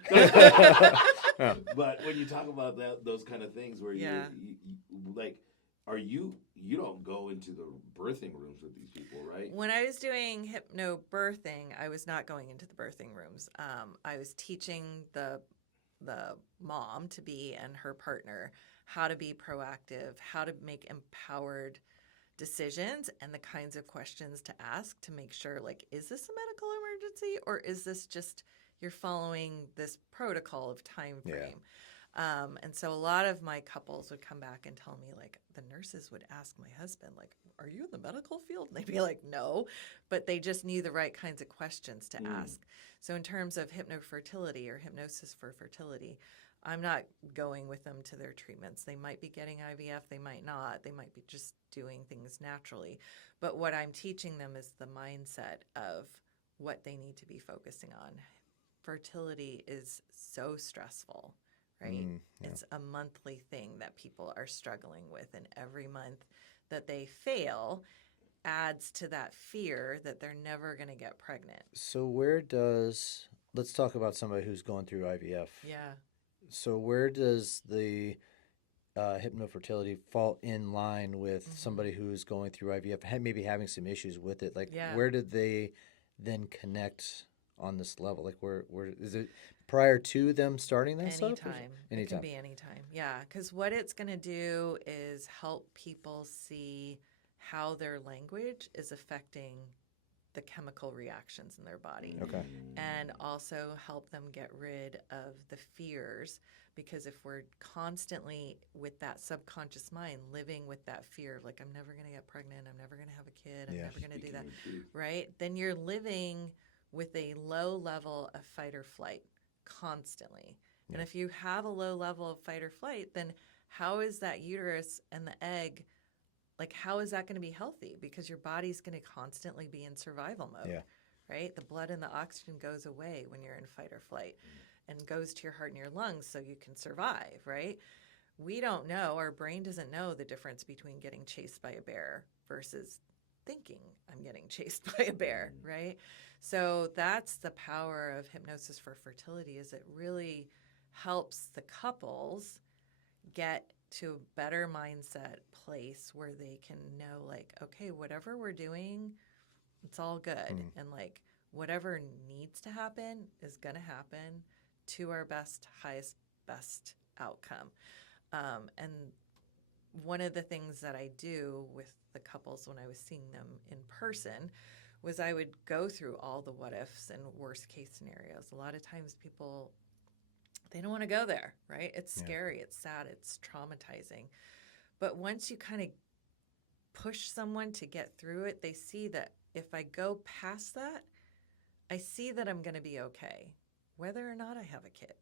But when you talk about those kind of things where you like, you don't go into the birthing rooms with these people, right? When I was doing hypnobirthing, I was not going into the birthing rooms. I was teaching the mom to be and her partner how to be proactive, how to make empowered decisions, and the kinds of questions to ask to make sure, like, is this a medical emergency or is this just you're following this protocol of time frame? And so a lot of my couples would come back and tell me, like, the nurses would ask my husband, like, are you in the medical field? And they'd be like, no, but they just knew the right kinds of questions to ask. So in terms of hypnofertility or hypnosis for fertility, I'm not going with them to their treatments. They might be getting IVF, they might not. They might be just doing things naturally. But what I'm teaching them is the mindset of what they need to be focusing on. Fertility is so stressful, right? It's a monthly thing that people are struggling with, and every month that they fail adds to that fear that they're never going to get pregnant. So let's talk about somebody who's going through IVF. Yeah. So where does the hypnofertility fall in line with somebody who's going through IVF, maybe having some issues with it? Like, where did they then connect on this level? Like, where is it prior to them starting that stuff? Anytime. It can be anytime. Yeah, because what it's going to do is help people see how their language is affecting the chemical reactions in their body. Okay. And also help them get rid of the fears, because if we're constantly with that subconscious mind living with that fear of, like, I'm never going to get pregnant, I'm never going to have a kid, I'm never going to do that, right? Then you're living with a low level of fight or flight constantly. And if you have a low level of fight or flight, then how is that uterus and the egg, like, how is that going to be healthy? Because your body's going to constantly be in survival mode, right? The blood and the oxygen goes away when you're in fight or flight and goes to your heart and your lungs so you can survive, right? We don't know, our brain doesn't know the difference between getting chased by a bear versus thinking I'm getting chased by a bear, right? So that's the power of hypnosis for fertility, is it really helps the couples get to a better mindset place where they can know, like, okay, whatever we're doing, it's all good. And, like, whatever needs to happen is going to happen to our best, highest, best outcome. And one of the things that I do with the couples when I was seeing them in person was I would go through all the what ifs and worst case scenarios. A lot of times people, they don't want to go there, right? It's scary, it's sad, it's traumatizing. But once you kind of push someone to get through it, they see that if I go past that, I see that I'm going to be okay, whether or not I have a kid,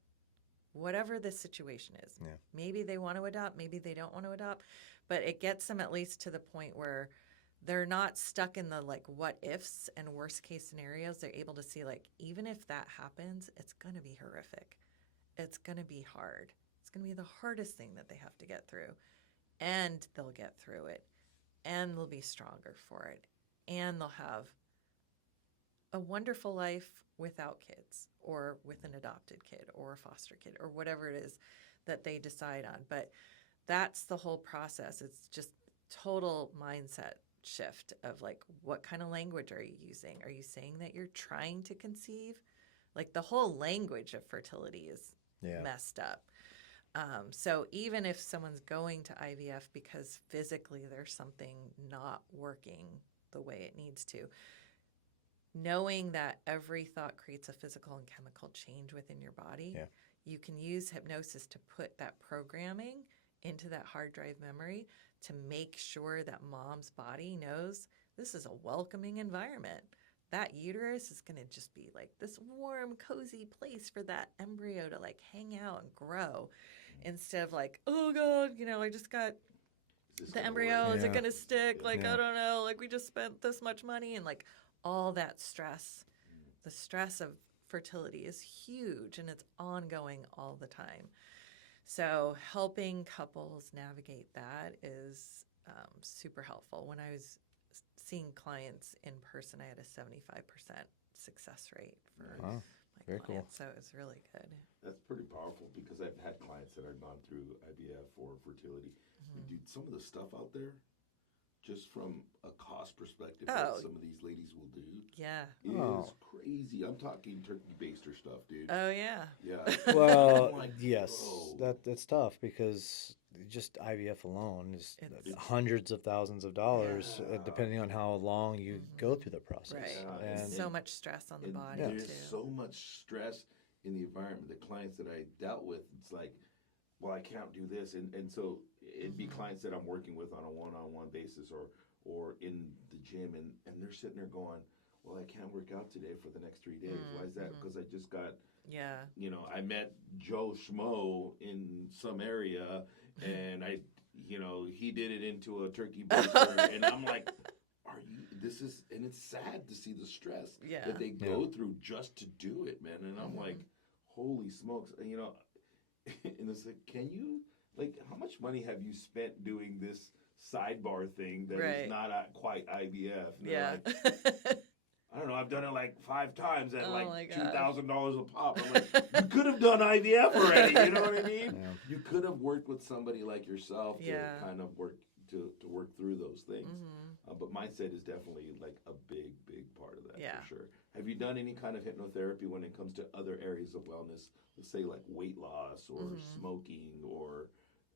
whatever the situation is. Yeah. Maybe they want to adopt, maybe they don't want to adopt, but it gets them at least to the point where they're not stuck in the, like, what ifs and worst case scenarios. They're able to see, like, even if that happens, it's going to be horrific. It's going to be hard. It's going to be the hardest thing that they have to get through. and they'll get through it, and they'll be stronger for it, and they'll have a wonderful life without kids or with an adopted kid or a foster kid or whatever it is that they decide on. But that's the whole process. It's just total mindset shift of like, what kind of language are you using? Are you saying that you're trying to conceive? Like the whole language of fertility is messed up. So even if someone's going to IVF because physically there's something not working the way it needs to, knowing that every thought creates a physical and chemical change within your body, you can use hypnosis to put that programming into that hard drive memory to make sure that mom's body knows this is a welcoming environment. That uterus is going to just be like this warm, cozy place for that embryo to like hang out and grow, instead of like, oh God, I just got the embryo. Is it going to stick? Like, I don't know. Like, we just spent this much money, and like all that stress. The stress of fertility is huge, and it's ongoing all the time. So helping couples navigate that is super helpful. When I was seeing clients in person, I had a 75% success rate for my very clients. cool. So it was really good. That's pretty powerful, because I've had clients that have gone through IVF or fertility. And dude, some of the stuff out there, just from a cost perspective, that some of these ladies will do, is crazy. I'm talking turkey baster stuff, dude. Oh yeah. Yeah. Well, I'm like, yes, bro. that's tough, because just IVF alone is hundreds of thousands of dollars, depending on how long you go through the process. Right. And so much stress on the body there's too. so much stress in the environment. The clients that I dealt with, it's like, well, I can't do this, and so it'd be clients that I'm working with on a one-on-one basis or in the gym, and they're sitting there going, well, I can't work out today for the next 3 days. Why is that? Because I just got, I met Joe Schmo in some area, and he did it into a turkey baster, and I'm like, and it's sad to see the stress that they go through just to do it, man. And I'm like, holy smokes, and it's like, how much money have you spent doing this sidebar thing that is not quite IVF? And I don't know, I've done it like 5 times at like $2,000 a pop. I'm like, you could have done IVF already, you know what I mean? Yeah. You could have worked with somebody like yourself to kind of work through those things. But mindset is definitely like a big, big part of that, for sure. Have you done any kind of hypnotherapy when it comes to other areas of wellness, let's say like weight loss or smoking or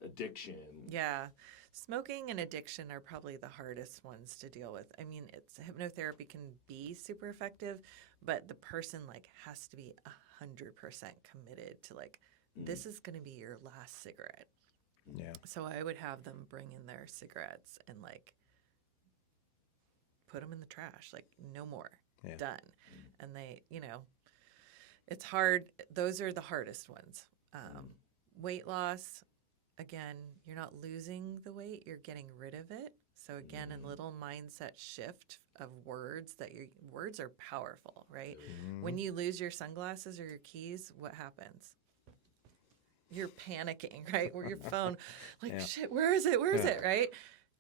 addiction? Yeah. Smoking and addiction are probably the hardest ones to deal with. I mean, hypnotherapy can be super effective, but the person like has to be 100% committed to like, this is going to be your last cigarette. Yeah. So I would have them bring in their cigarettes and like put them in the trash, like no more, done. And they, it's hard. Those are the hardest ones. Weight loss, again, you're not losing the weight, you're getting rid of it. So again, a little mindset shift of words, words are powerful, right? When you lose your sunglasses or your keys, what happens? You're panicking, right? Or your phone, like, shit, where is it? Where is it, right?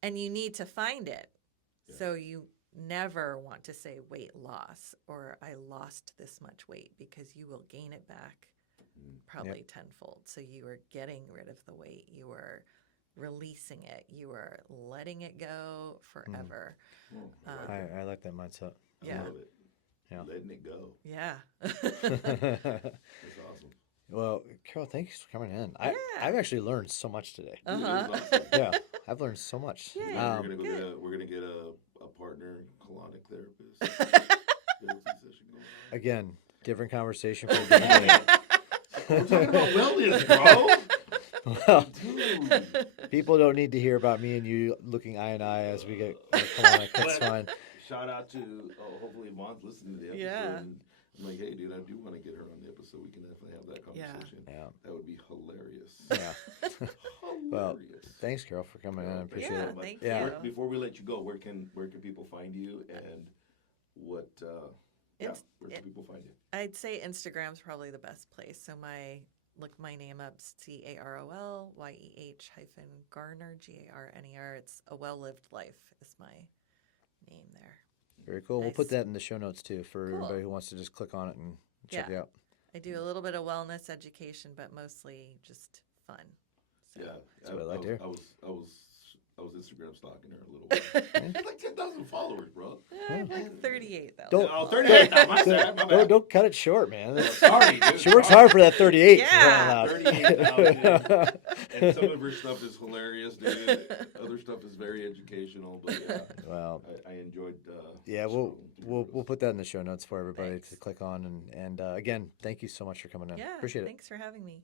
And you need to find it. Yeah. So you never want to say weight loss or I lost this much weight, because you will gain it back probably tenfold. So you are getting rid of the weight. You are releasing it. You are letting it go forever. I like that mindset. I love it. Yeah. Letting it go. Yeah. That's awesome. Well, Carol, thanks for coming in. I've actually learned so much today. Awesome. Yeah, I've learned so much. Yeah, we're gonna get a partner colonic therapist. Again, different conversation for a different day. We're talking about wellness, bro. Well, people don't need to hear about me and you looking eye in eye as we get colonic. That's fine. Shout out to hopefully Mon's listening to the episode. Yeah. And I'm like, hey, dude, I do want to get her on the episode. We can definitely have that conversation. Yeah. That would be hilarious. Yeah. Well, thanks, Carol, for coming in. I appreciate it. Thank you. Before we let you go, where can people find you, and what? Where can people find you? I'd say Instagram's probably the best place. So my look my name up, CAROLYEH-Garner, GARNER. It's A Well-Lived Life is my name there. Very cool. We'll Nice. put that in the show notes too for Cool. everybody who wants to just click on it and check Yeah. it out. I do a little bit of wellness education, but mostly just fun. So. Yeah, That's what I like to hear. I was Instagram stalking her a little while. She's like 10,000 followers, bro. Like 38 though. Don't- Oh, 38. My bad. My bad. Don't cut it short, man. Sorry, dude. She works hard for that 38. Yeah. 38,000. And some of her stuff is hilarious, dude. Other stuff is very educational, but yeah, Well, I enjoyed. yeah, we'll put that in the show notes for everybody Thanks. to click on. And again, thank you so much for coming in. Yeah. Appreciate it. Thanks for having me.